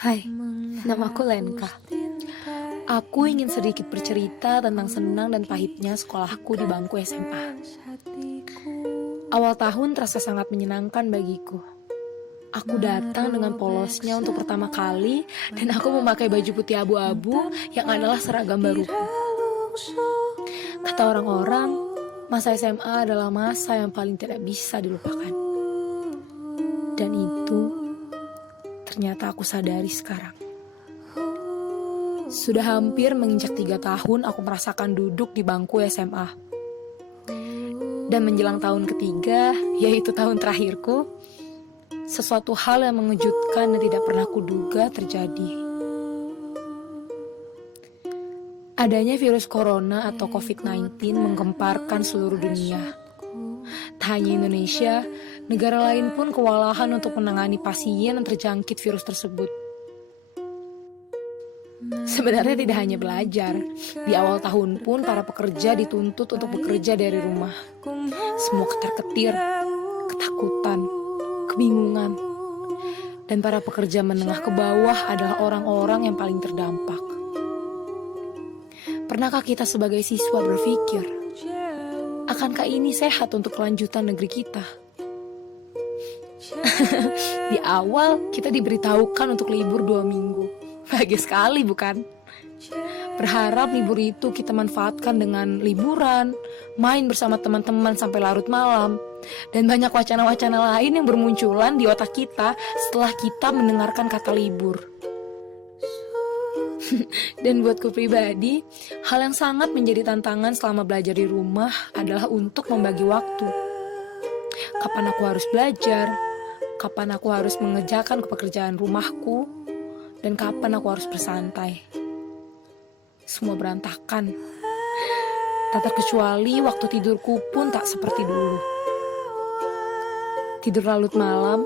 Hai, namaku Lenka. Aku ingin sedikit bercerita tentang senang dan pahitnya sekolahku di bangku SMA. Awal tahun terasa sangat menyenangkan bagiku. Aku datang dengan polosnya untuk pertama kali dan aku memakai baju putih abu-abu yang adalah seragam baruku. Kata orang-orang, masa SMA adalah masa yang paling tidak bisa dilupakan. Dan itu ternyata aku sadari sekarang. Sudah hampir menginjak 3 tahun aku merasakan duduk di bangku SMA. Dan menjelang tahun ketiga, yaitu tahun terakhirku, sesuatu hal yang mengejutkan dan tidak pernah kuduga terjadi. Adanya virus corona atau COVID-19 menggemparkan seluruh dunia. Tak hanya Indonesia, negara lain pun kewalahan untuk menangani pasien yang terjangkit virus tersebut. Sebenarnya tidak hanya belajar, di awal tahun pun para pekerja dituntut untuk bekerja dari rumah. Semua ketar-ketir, ketakutan, kebingungan. Dan para pekerja menengah ke bawah adalah orang-orang yang paling terdampak. Pernahkah kita sebagai siswa berpikir, akankah ini sehat untuk kelanjutan negeri kita? Di awal kita diberitahukan untuk libur 2 minggu. Bahagia sekali bukan? Berharap libur itu kita manfaatkan dengan liburan, main bersama teman-teman sampai larut malam, dan banyak wacana-wacana lain yang bermunculan di otak kita setelah kita mendengarkan kata libur. Dan buatku pribadi, hal yang sangat menjadi tantangan selama belajar di rumah adalah untuk membagi waktu. Kapan aku harus belajar, kapan aku harus mengerjakan pekerjaan rumahku, dan kapan aku harus bersantai. Semua berantakan. Tak terkecuali waktu tidurku pun tak seperti dulu. Tidur larut malam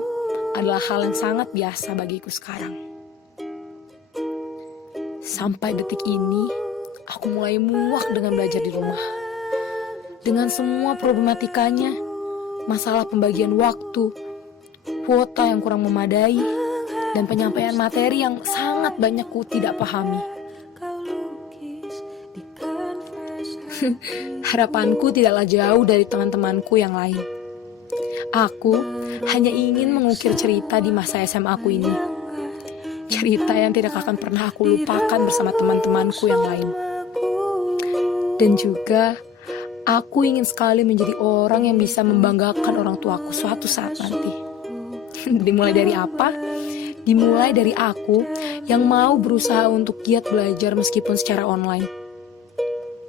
adalah hal yang sangat biasa bagiku sekarang. Sampai detik ini, aku mulai muak dengan belajar di rumah. Dengan semua problematikanya, masalah pembagian waktu, kuota yang kurang memadai, dan penyampaian materi yang sangat banyak ku tidak pahami. Harapanku tidaklah jauh dari teman-temanku yang lain. Aku hanya ingin mengukir cerita di masa SMA aku ini. Cerita yang tidak akan pernah aku lupakan bersama teman-temanku yang lain. Dan juga, aku ingin sekali menjadi orang yang bisa membanggakan orang tuaku suatu saat nanti. Dimulai dari apa? Dimulai dari aku yang mau berusaha untuk giat belajar meskipun secara online.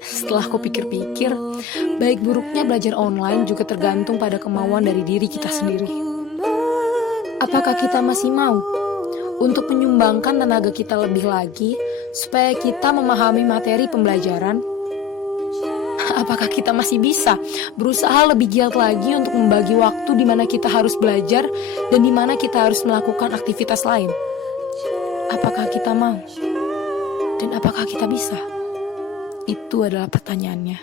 Setelah aku pikir-pikir, baik buruknya belajar online juga tergantung pada kemauan dari diri kita sendiri. Apakah kita masih mau untuk menyumbangkan tenaga kita lebih lagi supaya kita memahami materi pembelajaran? Apakah kita masih bisa berusaha lebih giat lagi untuk membagi waktu di mana kita harus belajar dan di mana kita harus melakukan aktivitas lain? Apakah kita mau? Dan apakah kita bisa? Itu adalah pertanyaannya.